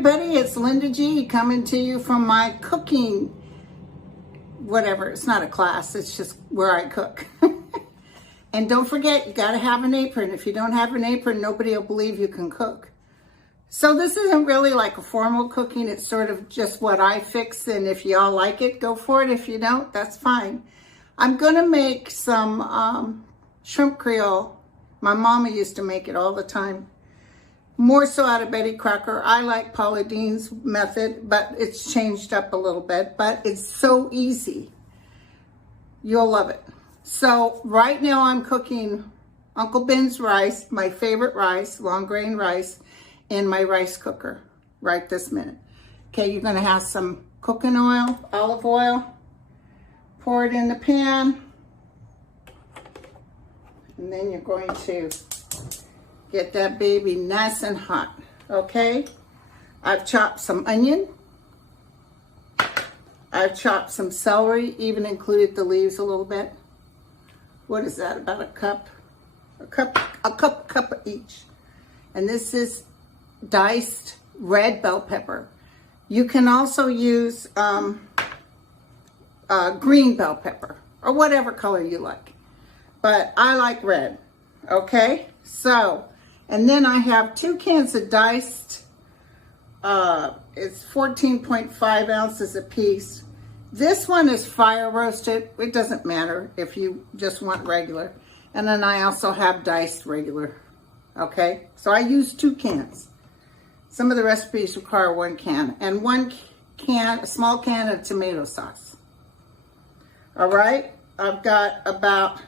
everybody, it's Linda G coming to you from my cooking, whatever, it's not a class, it's just where I cook. And don't forget, you got to have an apron. If you don't have an apron, nobody will believe you can cook. So this isn't really like a formal cooking, it's sort of just what I fix, and if y'all like it, go for it. If you don't, that's fine. I'm gonna make some shrimp Creole. My mama used to make it all the time. More so out of Betty Crocker. I like Paula Deen's method, but it's changed up a little bit, but it's so easy. You'll love it. So right now I'm cooking Uncle Ben's rice, my favorite rice, long grain rice, in my rice cooker right this minute. Okay, you're gonna have some cooking oil, olive oil, pour it in the pan, and then you're going to get that baby nice and hot, okay? I've chopped some onion. I've chopped some celery, even included the leaves a little bit. What is that, about a cup? A cup each. And this is diced red bell pepper. You can also use green bell pepper, or whatever color you like. But I like red, okay? So, and then I have 2 cans of diced, it's 14.5 ounces a piece. This one is fire roasted. It doesn't matter if you just want regular. And then I also have diced regular, okay? So I use 2 cans. Some of the recipes require 1 can. And 1 can, a small can of tomato sauce. All right, I've got about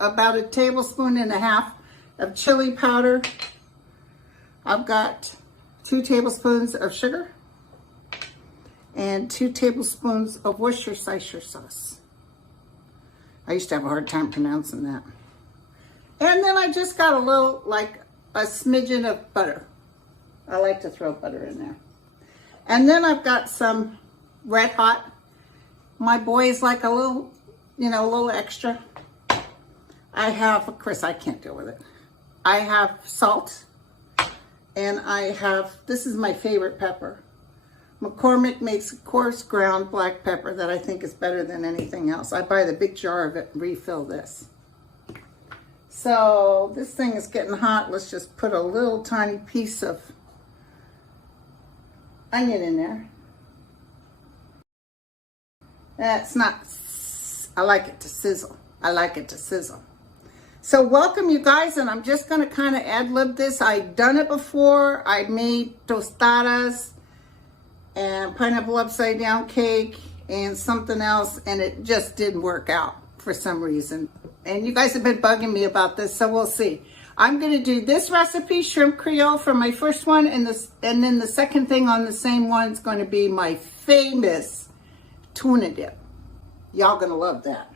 about a tablespoon and a half of chili powder. I've got 2 tablespoons of sugar and 2 tablespoons of Worcestershire sauce. I used to have a hard time pronouncing that. And then I just got a little, like a smidgen of butter. I like to throw butter in there. And then I've got some red hot. My boys like a little, you know, a little extra. I have, of course, I can't deal with it. I have salt, and I have, this is my favorite pepper. McCormick makes a coarse ground black pepper that I think is better than anything else. I buy the big jar of it and refill this. So this thing is getting hot. Let's just put a little tiny piece of onion in there. That's not, I like it to sizzle. I like it to sizzle. So welcome you guys, and I'm just gonna kind of ad-lib this. I've done it before. I made tostadas and pineapple upside down cake and something else, and it just didn't work out for some reason. And you guys have been bugging me about this, so we'll see. I'm gonna do this recipe, shrimp Creole, for my first one, and then the second thing on the same one is gonna be my famous tuna dip. Y'all gonna love that.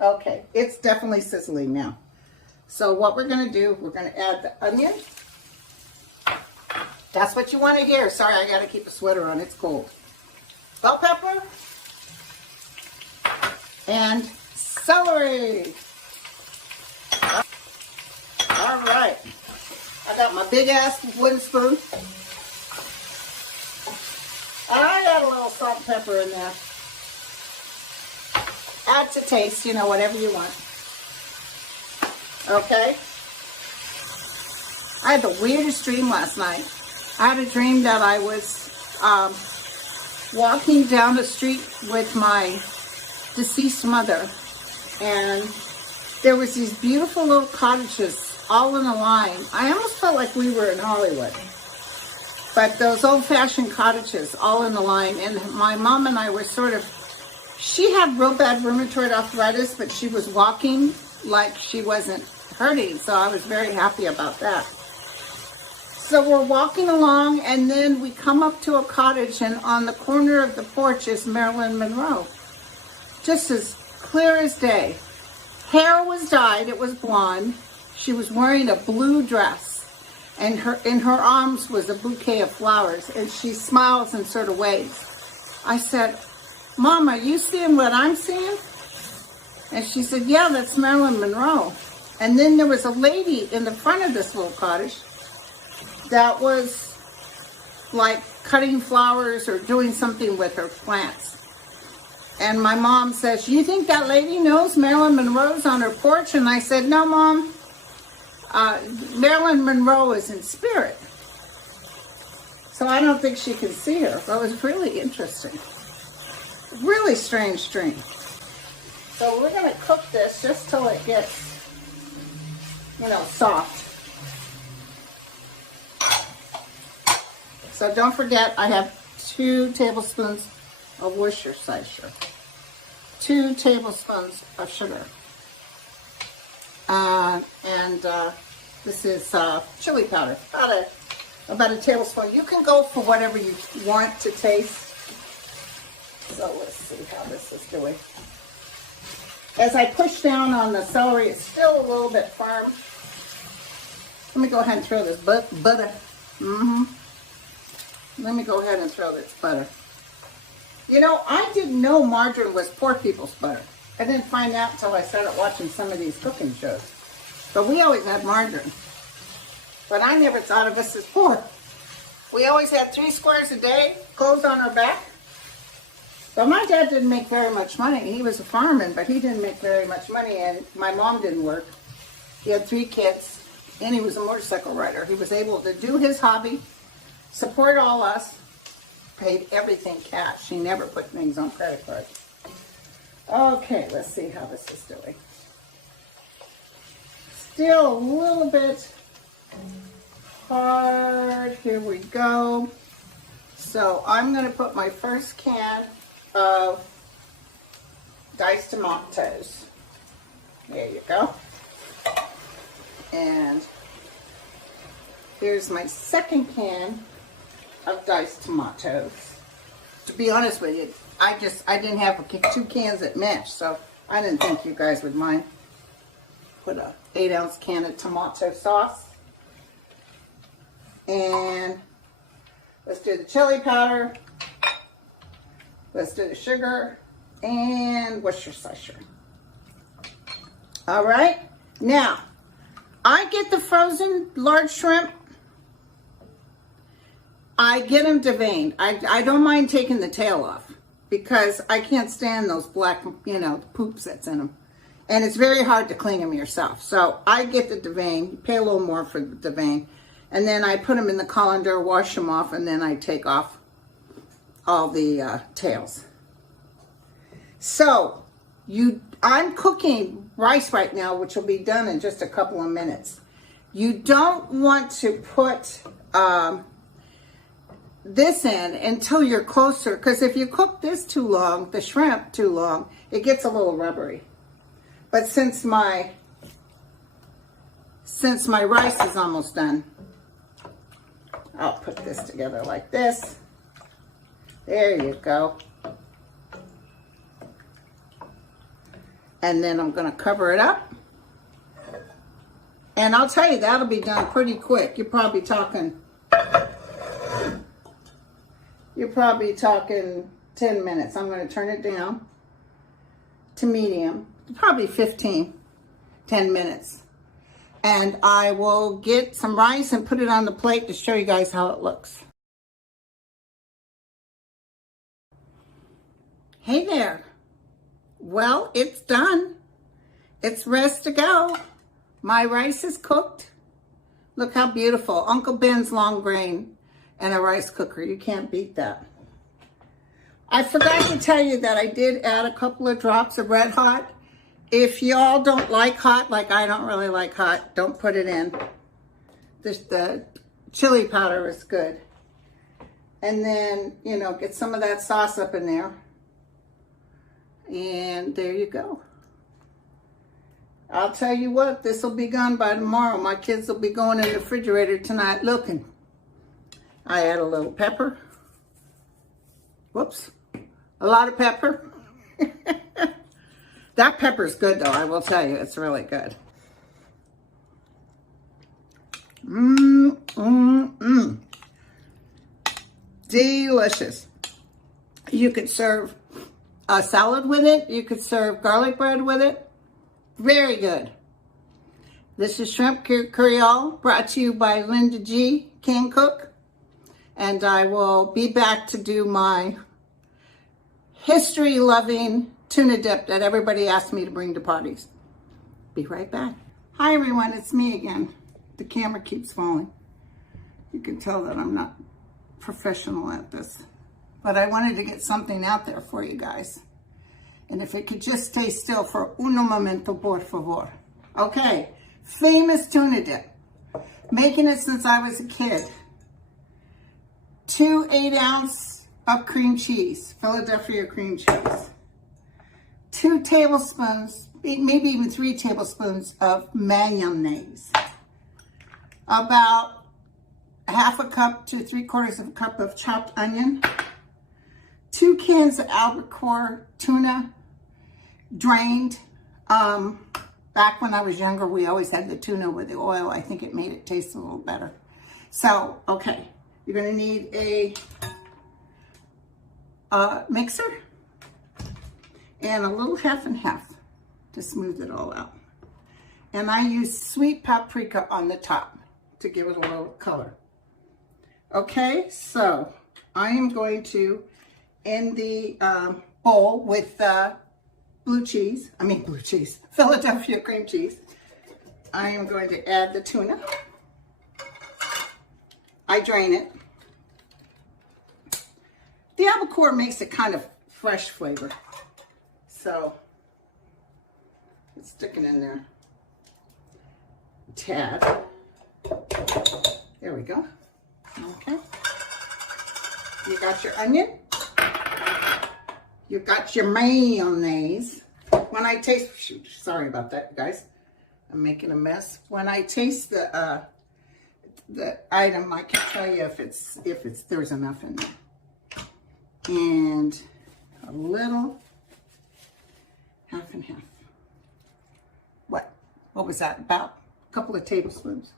Okay, it's definitely sizzling now. So what we're gonna do, we're gonna add the onion. That's what you want to hear. Sorry, I gotta keep a sweater on, it's cold. Bell pepper. And celery. All right. I got my big ass wooden spoon. I got a little salt and pepper in there. Add to taste, you know, whatever you want. Okay. I had the weirdest dream last night. I had a dream that I was walking down the street with my deceased mother, and there was these beautiful little cottages all in a line. I almost felt like we were in Hollywood. But those old-fashioned cottages all in a line, and my mom and I were sort of, she had real bad rheumatoid arthritis, but she was walking like she wasn't hurting, so I was very happy about that. So we're walking along, and then we come up to a cottage, and on the corner of the porch is Marilyn Monroe. Just as clear as day. Hair was dyed, it was blonde. She was wearing a blue dress, and in her arms was a bouquet of flowers, and she smiles and sort of waves. I said, Mom, are you seeing what I'm seeing? And she said, yeah, that's Marilyn Monroe. And then there was a lady in the front of this little cottage that was like cutting flowers or doing something with her plants. And my mom says, you think that lady knows Marilyn Monroe's on her porch? And I said, no, Mom. Marilyn Monroe is in spirit. So I don't think she can see her. But it was really interesting. Really strange dream. So we're going to cook this just till it gets, you know, soft. So don't forget, I have 2 tablespoons of Worcestershire, 2 tablespoons of sugar, and this is chili powder, about a tablespoon. You can go for whatever you want to taste. So let's see how this is doing. As I push down on the celery, it's still a little bit firm. Let me go ahead and throw this butter. Let me go ahead and throw this butter. You know, I didn't know margarine was poor people's butter. I didn't find out until I started watching some of these cooking shows. But we always had margarine. But I never thought of us as poor. We always had 3 squares a day, clothes on our back. But my dad didn't make very much money. He was a fireman, but he didn't make very much money, and my mom didn't work. He had 3 kids, and he was a motorcycle rider. He was able to do his hobby, support all us, paid everything cash. He never put things on credit cards. Okay, let's see how this is doing. Still a little bit hard. Here we go. So I'm going to put my first can of diced tomatoes. There you go. And here's my second can of diced tomatoes. To be honest with you, I didn't have 2 cans that matched, so I didn't think you guys would mind. Put a 8-ounce can of tomato sauce. And let's do the chili powder. Let's do the sugar and Worcestershire. All right. Now, I get the frozen large shrimp. I get them deveined. I don't mind taking the tail off because I can't stand those black, you know, poops that's in them. And it's very hard to clean them yourself. So I get the devein. You pay a little more for the devein. And then I put them in the colander, wash them off, and then I take off all the tails. So I'm cooking rice right now, which will be done in just a couple of minutes. You don't want to put this in until you're closer, because if you cook this too long, the shrimp too long, it gets a little rubbery. But since my rice is almost done, I'll put this together like this. There you go. And then I'm going to cover it up. And I'll tell you, that'll be done pretty quick. You're probably talking 10 minutes. I'm going to turn it down to medium, probably 10 minutes. And I will get some rice and put it on the plate to show you guys how it looks. Hey there. Well, it's done. It's ready to go. My rice is cooked. Look how beautiful. Uncle Ben's long grain and a rice cooker. You can't beat that. I forgot to tell you that I did add a couple of drops of Red Hot. If y'all don't like hot, like I don't really like hot, don't put it in. The chili powder is good. And then, you know, get some of that sauce up in there. And there you go. I'll tell you what, this will be gone by tomorrow. My kids will be going in the refrigerator tonight looking. I add a little pepper. Whoops. A lot of pepper. That pepper's good though, I will tell you. It's really good. Delicious. You could serve a salad with it. You could serve garlic bread with it. Very good. This is Shrimp Creole, brought to you by Linda G. Can Cook. and I will be back to do my history-loving tuna dip that everybody asked me to bring to parties. Be right back. Hi everyone, it's me again. The camera keeps falling. You can tell that I'm not professional at this, but I wanted to get something out there for you guys. And if it could just stay still for un momento, por favor. Okay, famous tuna dip. Making it since I was a kid. 2 8-ounce of cream cheese, Philadelphia cream cheese. 2 tablespoons, maybe even 3 tablespoons of mayonnaise. About 1/2 cup to 3/4 cup of chopped onion. 2 cans of albacore tuna, drained. Back when I was younger, we always had the tuna with the oil. I think it made it taste a little better. So, okay, you're gonna need a mixer and a little 50/50 to smooth it all out. And I use sweet paprika on the top to give it a little color. Okay, so I am going to, in the bowl with Philadelphia cream cheese, I am going to add the tuna. I drain it. The albacore makes it kind of fresh flavor. So, let's stick it in there. Tad. There we go. Okay. You got your onion. You got your mayonnaise. When I taste, shoot, sorry about that, guys. I'm making a mess. When I taste the item, I can tell you if there's enough in there. And a little 50/50. What was that? About a couple of tablespoons.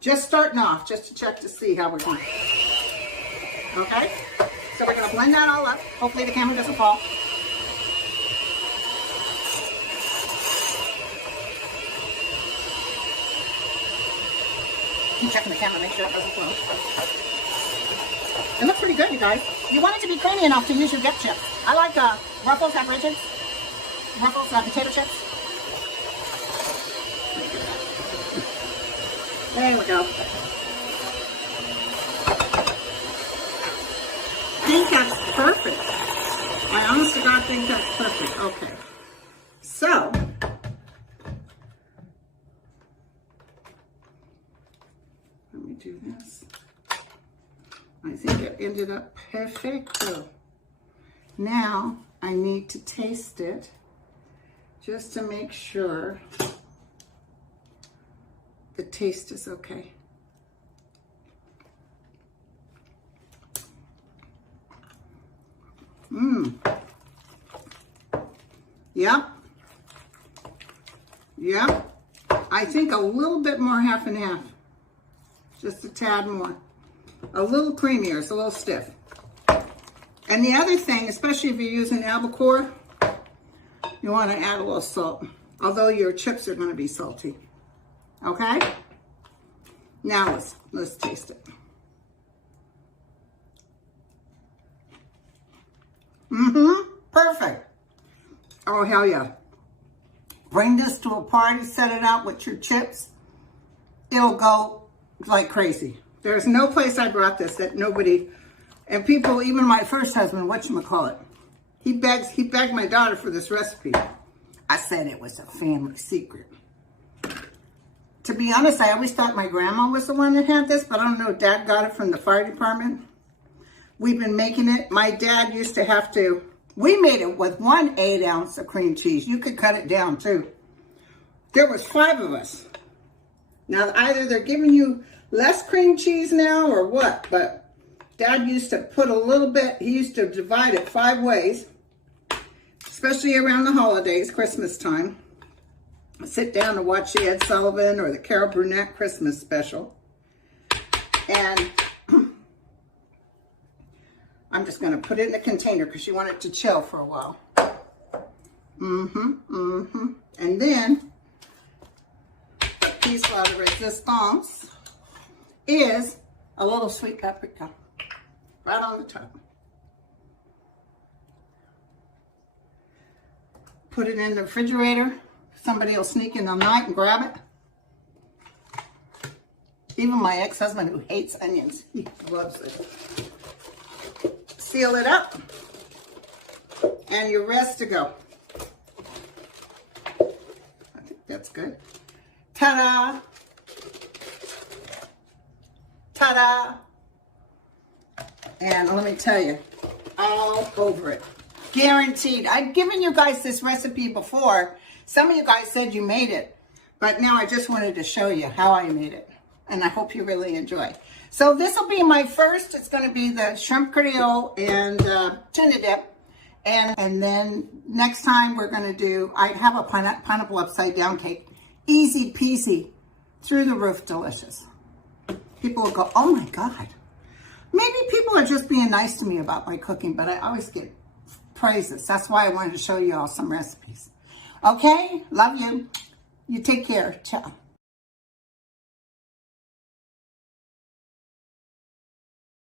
Just starting off, just to check to see how we're going. Okay? So we're gonna blend that all up. Hopefully the camera doesn't fall. I'm checking the camera, make sure it doesn't flow. It looks pretty good, you guys. You want it to be creamy enough to use your dip chips. I like Ruffles have rigid. Ruffles potato chips. There we go. I think that's perfect. I honest to God think that's perfect. Okay. So, let me do this. I think it ended up perfecto. Now, I need to taste it just to make sure the taste is okay. Yep. Yep. I think a little bit more 50/50. Just a tad more. A little creamier. It's a little stiff. And the other thing, especially if you're using albacore, you want to add a little salt. Although your chips are going to be salty. Okay? Now let's taste it. Perfect. Oh, hell yeah. Bring this to a party, set it out with your chips. It'll go like crazy. There's no place I brought this that nobody, and people, even my first husband, whatchamacallit, he begged my daughter for this recipe. I said it was a family secret. To be honest, I always thought my grandma was the one that had this, but I don't know, Dad got it from the fire department. We've been making it. My dad used to have to, we made it with 1 8-ounce of cream cheese. You could cut it down too. There was 5 of us. Now, either they're giving you less cream cheese now or what, but Dad used to put a little bit, he used to divide it 5 ways, especially around the holidays, Christmas time. Sit down and watch the Ed Sullivan or the Carol Burnett Christmas special. And I'm just going to put it in a container because you want it to chill for a while. And then, the piece de resistance is a little sweet paprika. right on the top. Put it in the refrigerator. Somebody will sneak in the night and grab it. Even my ex-husband, who hates onions, he loves it. Seal it up, and you're ready to go. I think that's good. Ta-da! Ta-da! And let me tell you, all over it. Guaranteed. I've given you guys this recipe before. Some of you guys said you made it, but now I just wanted to show you how I made it. And I hope you really enjoy. So this will be my first. It's going to be the shrimp Creole and tuna dip. And then next time we're going to do, I have a pineapple upside down cake. Easy peasy. Through the roof delicious. People will go, oh my God. Maybe people are just being nice to me about my cooking, but I always get praises. That's why I wanted to show you all some recipes. Okay? Love you. You take care. Ciao.